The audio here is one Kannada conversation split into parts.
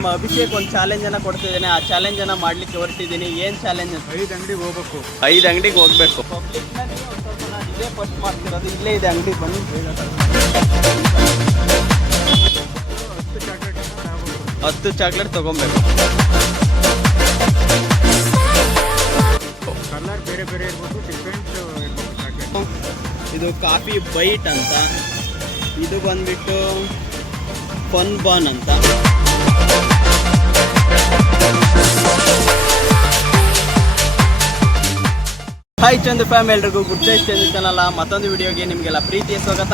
ನಮ್ಮ ಅಭಿಷೇಕ್ ಒಂದು ಚಾಲೆಂಜ್ ಅನ್ನ ಕೊಡ್ತಿದ್ದೇನೆ. ಆ ಚಾಲೆಂಜ್ ಅನ್ನ ಮಾಡ್ಲಿಕ್ಕೆ ಹೊರಟಿದ್ದೀನಿ. ಏನ್ ಚಾಲೆಂಜ್ ಅಂತ? 5 ಅಂಗಡಿಗೆ ಹೋಗ್ಬೇಕು. 5 ಅಂಗಡಿಗೆ ಹೋಗ್ಬೇಕು. ಪಬ್ಲಿಕ್ ನಲ್ಲಿ ಒಂದು ಸ್ವಲ್ಪ ನಾನು ಇದೇ ಫಸ್ಟ್ ಮಾಡ್ತಿರೋದು. ಇಲ್ಲೇ ಇದೆ ಅಂಗಡಿ, ಬನ್ನಿ. 10 ಚಾಕ್ಲೇಟ್ ತಗೊಬೇಕು. ಕಲರ್ ಬೇರೆ ಬೇರೆ ಇರ್ಬೋದು, ಡಿಫ್ರೆಂಟ್ ಇರ್ಬೋದು ಚಾಕ್ಲೇಟ್. ಇದು ಕಾಫಿ ಬೈಟ್ ಅಂತ, ಇದು ಬಂದ್ಬಿಟ್ಟು ಫನ್ ಬಾನ್ ಅಂತ. ಹಾಯ್ ಚಂದು ಫ್ಯಾಮ್, ಎಲ್ರಿಗೂ ಗುಡ್ ಡೇ ಚಂದು ಚಾನಲ್ ಮತ್ತೊಂದು ವಿಡಿಯೋಗೆ ನಿಮಗೆಲ್ಲ ಪ್ರೀತಿಯ ಸ್ವಾಗತ.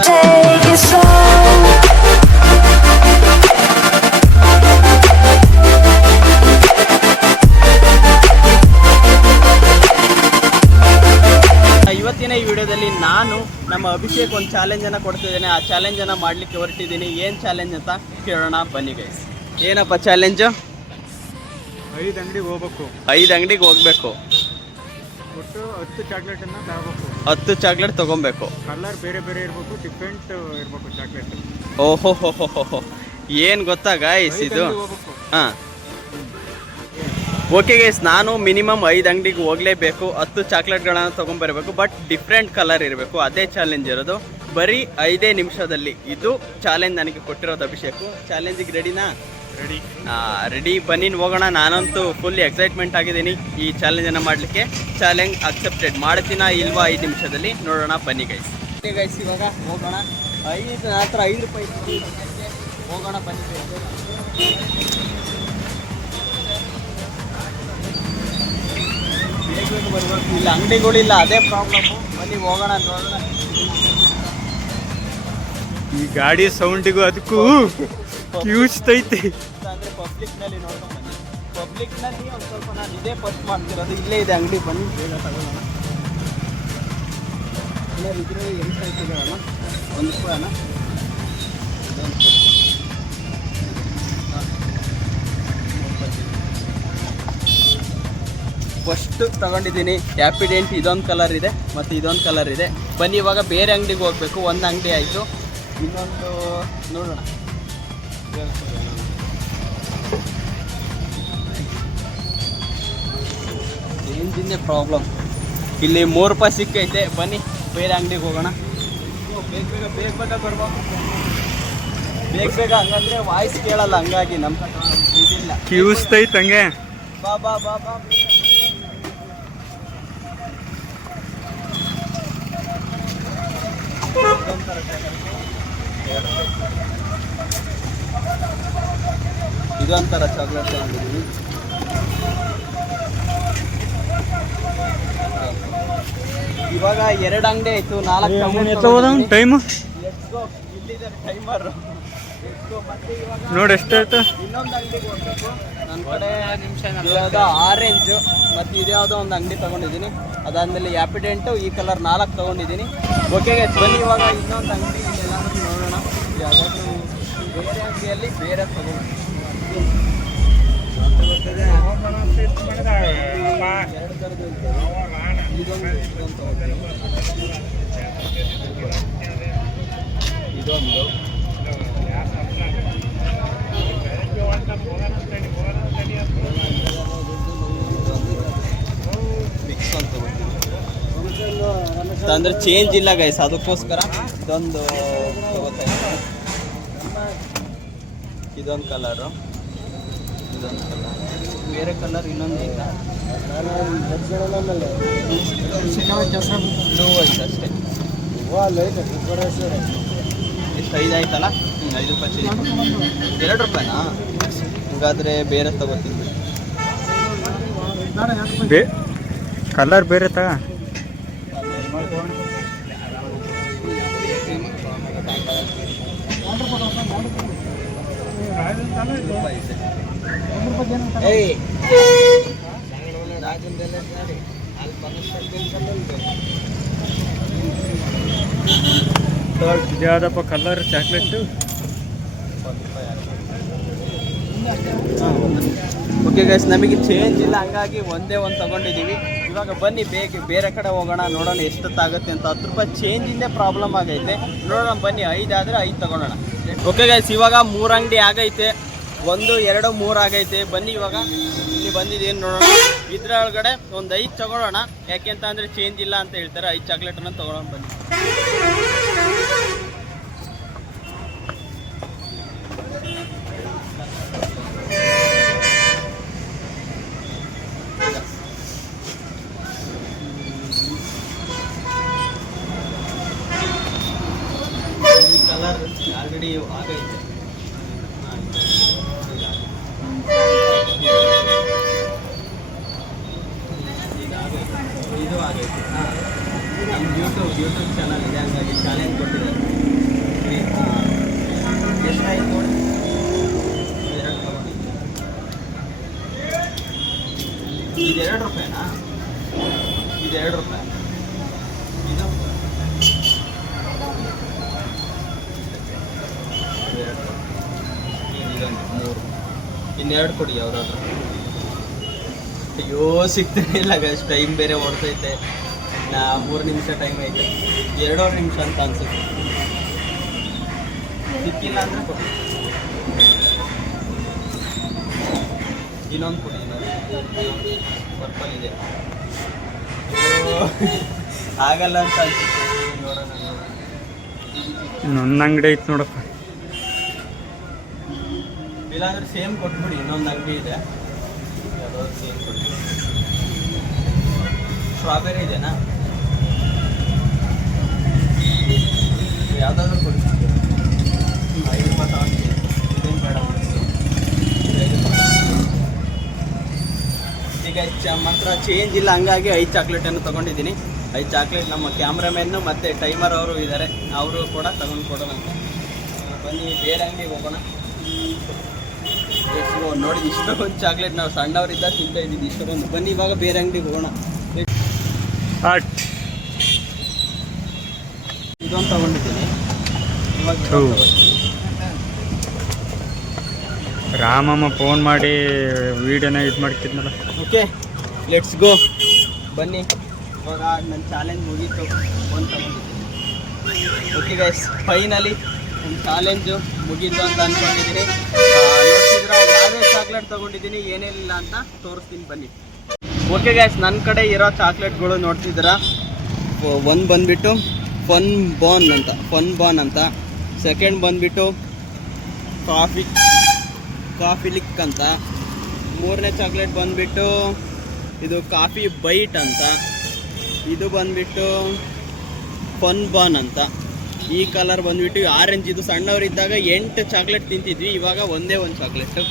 ಇವತ್ತಿನ ಈ ವಿಡಿಯೋದಲ್ಲಿ ನಾನು ನಮ್ಮ ಅಭಿಷೇಕ್ ಒಂದು ಚಾಲೆಂಜ್ ಅನ್ನ ಕೊಡ್ತಿದ್ದೇನೆ. ಆ ಚಾಲೆಂಜ್ ಅನ್ನ ಮಾಡ್ಲಿಕ್ಕೆ ಹೊರಟಿದ್ದೀನಿ. ಏನ್ ಚಾಲೆಂಜ್ ಅಂತ ಕೇಳೋಣ ಬನ್ನಿ ಗೈಸ್. ಏನಪ್ಪ ಚಾಲೆಂಜು? 5 ಅಂಗಡಿಗೆ ಹೋಗ್ಬೇಕು. 5 ಅಂಗಡಿಗೆ ಹೋಗ್ಬೇಕು. ಒಟ್ಟು 10 ಚಾಕ್ಲೇಟ್ ಅನ್ನ ತಗೋಬೇಕು. 10 ಚಾಕ್ಲೇಟ್ ತಗೊಬೇಕು. ಕಲರ್ ಬೇರೆ ಬೇರೆ ಇರ್ಬೇಕು, ಡಿಫ್ರೆಂಟ್ ಇರ್ಬೇಕು ಚಾಕ್ಲೇಟ್. ಓಹೋ ಹೋ, ಏನ್ ಗೊತ್ತಾ ಗೈಸ್ ಇದು? ಹಾ, ಓಕೆ ಗೈಸ್, ನಾನು ಮಿನಿಮಮ್ 5 ಅಂಗಡಿಗೆ ಹೋಗಲೇಬೇಕು. 10 ಚಾಕ್ಲೇಟ್ಗಳನ್ನು ತೊಗೊಂಬರ್ಬೇಕು. ಬಟ್ ಡಿಫ್ರೆಂಟ್ ಕಲರ್ ಇರಬೇಕು. ಅದೇ ಚಾಲೆಂಜ್ ಇರೋದು. ಬರೀ 5 ನಿಮಿಷದಲ್ಲಿ ಇದು ಚಾಲೆಂಜ್ ನನಗೆ ಕೊಟ್ಟಿರೋದು ಅಭಿಷೇಕು. ಚಾಲೆಂಜಿಗೆ ರೆಡಿನಾ? ರೆಡಿ, ಬನ್ನಿ ಹೋಗೋಣ. ನಾನಂತೂ ಫುಲ್ ಎಕ್ಸೈಟ್ಮೆಂಟ್ ಆಗಿದ್ದೀನಿ ಈ ಚಾಲೆಂಜನ್ನು ಮಾಡಲಿಕ್ಕೆ. Challenge accepted. ಮಾಡ್ತೀನಾ ಇಲ್ವಾ 5 ನಿಮಿಷದಲ್ಲಿ ನೋಡೋಣ ಬನ್ನಿ ಗೈಸ್. ಗೈಸ್ ಇವಾಗ ಹೋಗೋಣ. 5 ರೂಪಾಯಿ ಹೋಗೋಣ ಬನ್ನಿ. ಬೇಗ ಬರ್ಬೇಕು. ಇಲ್ಲ ಅಂಗಡಿಗಳಿಲ್ಲ, ಅದೇ ಪ್ರಾಬ್ಲಮ್ಮು. ಬನ್ನಿ ಹೋಗೋಣ, ನೋಡೋಣ. ಈ ಗಾಡಿ ಸೌಂಡಿಗೂ ಅದಕ್ಕೂ ಕ್ಯೂಚ್ತೈತೆ. ಅಂದರೆ ಪಬ್ಲಿಕ್ನಲ್ಲಿ ನೋಡ್ಕೊಂಡು ಬನ್ನಿ. ಪಬ್ಲಿಕ್ನಲ್ಲಿ ಒಂದು ಸ್ವಲ್ಪ ನಾನು ಇದೇ ಫಸ್ಟ್ ಮಾಡ್ತಿರೋದು. ಇಲ್ಲೇ ಇದೆ ಅಂಗಡಿ, ಬನ್ನಿ ಬೇಗ ತಗೊಳ್ಳೋಣ. ಎಲ್ಲರೂ ಇದ್ರೆ ಎಂಟು ಆಯ್ತಿದ್ದಾವಲ್ಲ, 1 ರೂಪಾಯಿ ಅಣ್ಣ. ಫಸ್ಟ್ ತಗೊಂಡಿದ್ದೀನಿ ಹ್ಯಾಪಿಡೆಂಟ್. ಇದೊಂದು ಕಲರ್ ಇದೆ ಮತ್ತು ಇದೊಂದು ಕಲರ್ ಇದೆ. ಬನ್ನಿ ಇವಾಗ ಬೇರೆ ಅಂಗಡಿಗೆ ಹೋಗಬೇಕು. ಒಂದು ಅಂಗಡಿ ಆಯಿತು, ಇನ್ನೊಂದು ನೋಡೋಣ. ರೇಂಜಿಂದೇ ಪ್ರಾಬ್ಲಮ್. ಇಲ್ಲಿ 3 ರೂಪಾಯಿ ಸಿಕ್ಕೈತೆ. ಬನ್ನಿ ಬೇರೆ ಅಂಗಡಿಗೆ ಹೋಗೋಣ. ಬೇಗ ಬರ್ಬೇಕು. ಬೇಗ ಹಂಗಂದ್ರೆ ವಾಯ್ಸ್ ಕೇಳಲ್ಲ, ಹಂಗಾಗಿ ನಮ್ಮ ಇದಿಲ್ಲ. ಕ್ಯೂಚ್ತೈತೆ ಹಂಗೆ. ಬಾ ಬಾ ಬಾ ಬಾ. ಇದೊಂಥರ ಚಾಕ್ಲೇಟ್ ತಗೊಂಡಿದ್ದೀವಿ. ಇವಾಗ 2 ಅಂಗಡಿ ಆಯ್ತು, 4 ಟೈಮ್ ಇಲ್ಲಿದ್ದಾರೆ ಟೈಮರ್. ನೋಡಿ ಎಷ್ಟಾಯ್ತು. ಇನ್ನೊಂದು ಅಂಗಡಿಗೆ ಹೋಗ್ಬೇಕು. ನನ್ನ ಕಡೆ ಇವಾಗ ಆರೆಂಜು ಮತ್ತು ಇದ್ಯಾವುದೋ ಒಂದು ಅಂಗಡಿ ತೊಗೊಂಡಿದ್ದೀನಿ. ಅದಾದಮೇಲೆ ಹ್ಯಾಪಿಡೆಂಟು ಈ ಕಲರ್ 4 ತೊಗೊಂಡಿದ್ದೀನಿ. ಓಕೆ ಬನ್ನಿ ಇವಾಗ ಇನ್ನೊಂದು ಅಂಗಡಿ ಎಲ್ಲಾದರೂ ನೋಡೋಣ. ಯಾವುದಾದ್ರೂ ಬೇರೆ ಅಂಗಡಿಯಲ್ಲಿ ಬೇರೆ ತೊಗೊಂಡು ಇದೊಂದು ಮಿಕ್ಸ್ ಅಂತ ಅಂದರೆ ಚೇಂಜ್ ಇಲ್ಲ ಗೈಸ್, ಅದಕ್ಕೋಸ್ಕರ ಇದೊಂದು ಇದೊಂದು ಕಲರು, ಇದೊಂದು ಕಲರ್, ಬೇರೆ ಕಲರ್ ಇನ್ನೊಂದು ಇಲ್ಲ. ಬ್ಲೂ ಐತೆ ಅಷ್ಟೇ. ಎಷ್ಟು 5 ಆಯ್ತಲ್ಲ? 5 ರೂಪಾಯಿ ಚೇಂಜ್. 2 ರೂಪಾಯಿನಾ? ಹಾಗಾದರೆ ಬೇರೆ ತಗೋತೀನಿ. ಕಲರ್ ಬೇರೆ ತಗ. ಇದ್ಯಾವುದಪ್ಪ ಕಲರ್ ಚಾಕ್ಲೇಟು? ಓಕೆ ಗೈಸ್, ನಮಗೆ ಚೇಂಜ್ ಇಲ್ಲ, ಹಂಗಾಗಿ ಒಂದೇ ಒಂದು ತಗೊಂಡಿದ್ದೀವಿ. ಇವಾಗ ಬನ್ನಿ ಬೇರೆ ಕಡೆ ಹೋಗೋಣ, ನೋಡೋಣ ಎಷ್ಟೊತ್ತಾಗುತ್ತೆ ಅಂತ. 10 ರೂಪಾಯಿ ಚೇಂಜಿಂದೇ ಪ್ರಾಬ್ಲಮ್ ಆಗೈತೆ. ನೋಡೋಣ ಬನ್ನಿ. 5 ಆದರೆ 5 ತಗೊಳ್ಳೋಣ. ಓಕೆ ಗೈಸ್, ಇವಾಗ 3 ಅಂಗಡಿ ಆಗೈತೆ. 1 2 3 ಆಗೈತೆ. ಬನ್ನಿ ಇವಾಗ ಇಲ್ಲಿ ಬಂದಿದ್ದೇನು ನೋಡೋಣ. ಇದ್ರೊಳಗಡೆ ಒಂದು 5 ತಗೊಳ್ಳೋಣ, ಯಾಕೆಂತ ಅಂದರೆ ಚೇಂಜ್ ಇಲ್ಲ ಅಂತ ಹೇಳ್ತಾರೆ. 5 ಚಾಕ್ಲೇಟನ್ನು ತೊಗೊಳ್ಳೋಣ ಬನ್ನಿ. ಈ ಕಲರ್ ಆಲ್ರೆಡಿ ಆಗೈತೆ. ಇದು ಆಗೈತೆ. ನಮ್ಮ ಯೂಟ್ಯೂಬ್ ಚಾನಲ್ ಇದೆ, ಹಂಗಾಗಿ ಚಾಲೆಂಜ್ ಕೊಟ್ಟಿದ್ದಾರೆ. ಎಷ್ಟಾಯ್ತು ನೋಡಿ, 2 ತಗೊಂಡಿದ್ದೆ. ಇದು 2 ರೂಪಾಯಿನಾ? ಇದು 2 ರೂಪಾಯಿ. ಇದು ಇದೊಂದು 3. ಇನ್ನೆರಡು ಕೊಡಿ ಯಾವುದಾದ್ರು. ಅಯ್ಯೋ ಸಿಗ್ತಾನೆ ಇಲ್ಲ ಗೈಸ್, ಟೈಮ್ ಬೇರೆ ಓಡ್ತೈತೆ. 3 ನಿಮಿಷ ಟೈಮ್ ಐತೆ, 2 ನಿಮಿಷ ಅಂತ ಅನ್ಸುತ್ತೆ. ಸಿಕ್ಕಿಲ್ಲ ಅಂದರೆ ಕೊಡಿ. ಇನ್ನೊಂದು ಕೊಡಿ, ಪರ್ಪಲ್ ಇದೆ. ಆಗಲ್ಲ ಅಂತ ಅನ್ಸುತ್ತೆ. ನೋಡೋಣ. ಇನ್ನೊಂದು ಅಂಗಡಿ ಐತೆ ನೋಡಪ್ಪ. ಇಲ್ಲಾಂದ್ರೆ ಸೇಮ್ ಕೊಟ್ಬಿಡಿ. ಇನ್ನೊಂದು ಅಂಗಡಿ ಇದೆ, ಯಾವುದಾದ್ರು ಸೇಮ್ ಕೊಡಿ. ಸ್ಟ್ರಾಬೆರಿ ಇದೆನಾ? ಯಾವುದಾದ್ರು ಕೊಡಿ. 5 ರೂಪಾಯಿ ತಗೊಂಡಿದ್ದೀನಿ. ಇದೇನು ಬೇಡ. ಈಗ ಮಾತ್ರ ಚೇಂಜ್ ಇಲ್ಲ, ಹಂಗಾಗಿ 5 ಚಾಕ್ಲೇಟನ್ನು ತೊಗೊಂಡಿದ್ದೀನಿ. 5 ಚಾಕ್ಲೇಟ್ ನಮ್ಮ ಕ್ಯಾಮ್ರಾಮ್ಯಾನು ಮತ್ತು ಟೈಮರ್ ಅವರು ಇದ್ದಾರೆ, ಅವರು ಕೂಡ ತಗೊಂಡು ಕೊಡೋಣ ಅಂತ. ಬನ್ನಿ ಬೇರೆ ಅಂಗಡಿಗೆ ಹೋಗೋಣ. ನೋಡಿ ಇಷ್ಟೊಂದು ಚಾಕ್ಲೇಟ್ ನಾವು ಸಣ್ಣವರಿದ್ದ ತಿಂತಾ ಇದ್ದೀವಿ ಇಷ್ಟೊಂದು. ಬನ್ನಿ ಇವಾಗ ಬೇರೆ ಅಂಗಡಿಗೆ ಹೋಗೋಣ. ಇದೊಂದು ತಗೊಂಡಿದ್ದೀನಿ ಇವಾಗ. ರಾಮಮ್ಮ ಫೋನ್ ಮಾಡಿ ವಿಡಿಯೋನ ಇದು ಮಾಡ್ತಿದ್ನಲ್ಲ. Okay, let's go. ಬನ್ನಿ ಇವಾಗ ನನ್ನ ಚಾಲೆಂಜ್ ಮುಗೀತು. ಒಂದು ತಗೊಂಡಿದ್ದೀನಿ. ಓಕೆ ಗೈಸ್, ಫೈನಲಿ ನನ್ನ ಚಾಲೆಂಜು ಮುಗೀತು ಅಂತ ಅಂದ್ಕೊಂಡಿದ್ದೀನಿ. ನೋಡ್ತಿದ್ರೆ ಯಾವುದೇ ಚಾಕ್ಲೇಟ್ ತೊಗೊಂಡಿದ್ದೀನಿ, ಏನೇನಿಲ್ಲ ಅಂತ ತೋರಿಸ್ತೀನಿ ಬನ್ನಿ. ಓಕೆ ಗೈಸ್, ನನ್ನ ಕಡೆ ಇರೋ ಚಾಕ್ಲೇಟ್ಗಳು ನೋಡ್ತಿದ್ದೀರಾ. ಒಂದು ಬಂದುಬಿಟ್ಟು ಫನ್ ಬಾನ್ ಅಂತ. ಸೆಕೆಂಡ್ ಬಂದುಬಿಟ್ಟು ಕಾಫಿ ಲಿಕ್ ಅಂತ. 3ನೇ ಚಾಕ್ಲೇಟ್ ಬಂದುಬಿಟ್ಟು ಇದು ಕಾಫಿ ಬೈಟ್ ಅಂತ. ಇದು ಬಂದುಬಿಟ್ಟು ಫನ್ ಬಾನ್ ಅಂತ. ಈ ಕಲರ್ ಬಂದುಬಿಟ್ಟು ಆರೆಂಜ್. ಇದು ಸಣ್ಣವರಿದ್ದಾಗ 8 ಚಾಕ್ಲೇಟ್ ತಿಂತಿದ್ವಿ, ಇವಾಗ ಒಂದೇ ಒಂದು ಚಾಕ್ಲೇಟು.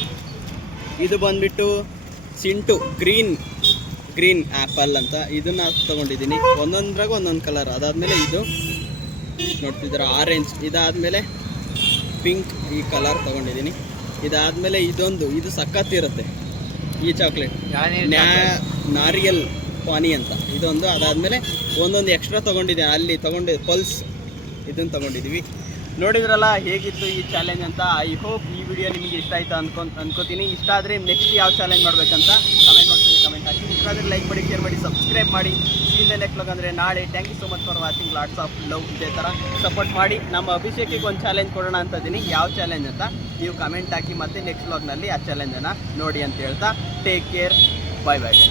ಇದು ಬಂದುಬಿಟ್ಟು ಸಿಂಟು ಗ್ರೀನ್ ಆ್ಯಪಲ್ ಅಂತ. ಇದನ್ನು ತೊಗೊಂಡಿದ್ದೀನಿ. ಒಂದೊಂದ್ರಾಗ ಒಂದೊಂದು ಕಲರ್. ಅದಾದಮೇಲೆ ಇದು ನೋಡ್ತಿದ್ದೀರಾ ಆರೆಂಜ್. ಇದಾದಮೇಲೆ ಪಿಂಕ್, ಈ ಕಲರ್ ತೊಗೊಂಡಿದ್ದೀನಿ. ಇದಾದಮೇಲೆ ಇದು ಸಖತ್ತಿರುತ್ತೆ ಈ ಚಾಕ್ಲೇಟ್, ನಾರಿಯಲ್ ಪಾನಿ ಅಂತ ಇದೊಂದು. ಅದಾದಮೇಲೆ ಒಂದೊಂದು ಎಕ್ಸ್ಟ್ರಾ ತೊಗೊಂಡಿದ್ದೆ, ಅಲ್ಲಿ ಪಲ್ಸ್ ಇದನ್ನು ತೊಗೊಂಡಿದ್ದೀವಿ. ನೋಡಿದ್ರಲ್ಲ ಹೇಗಿತ್ತು ಈ ಚಾಲೆಂಜ್ ಅಂತ. ಐ ಹೋಪ್ ಈ ವಿಡಿಯೋ ನಿಮಗೆ ಇಷ್ಟ ಆಯಿತು ಅನ್ಕೋತೀನಿ. ಇಷ್ಟ ಆದರೆ ನೆಕ್ಸ್ಟ್ ಯಾವ ಚಾಲೆಂಜ್ ಮಾಡಬೇಕಂತ ಕಮೆಂಟ್ ಬಾಕ್ಸಲ್ಲಿ ಕಮೆಂಟ್ ಹಾಕಿ. ಇಷ್ಟ ಆದರೆ ಲೈಕ್ ಮಾಡಿ, ಶೇರ್ ಮಾಡಿ, ಸಬ್ಸ್ಕ್ರೈಬ್ ಮಾಡಿ. ಸೀನ್ ನೆಕ್ಸ್ಟ್ ವ್ಲಾಗ್ ಅಂದರೆ ನಾಳೆ. Thank you so much for watching. Lots of love. ಇದೇ ಥರ ಸಪೋರ್ಟ್ ಮಾಡಿ. ನಮ್ಮ ಅಭಿಷೇಕಿಗೆ ಒಂದು ಚಾಲೆಂಜ್ ಕೊಡೋಣ ಅಂತ ಇದ್ದೀನಿ. ಯಾವ ಚಾಲೆಂಜ್ ಅಂತ ನೀವು ಕಮೆಂಟ್ ಹಾಕಿ, ಮತ್ತೆ ನೆಕ್ಸ್ಟ್ ವ್ಲಾಗ್ನಲ್ಲಿ ಆ ಚಾಲೆಂಜನ್ನು ನೋಡಿ ಅಂತ ಹೇಳ್ತಾ ಟೇಕ್ ಕೇರ್. ಬಾಯ್ ಬಾಯ್.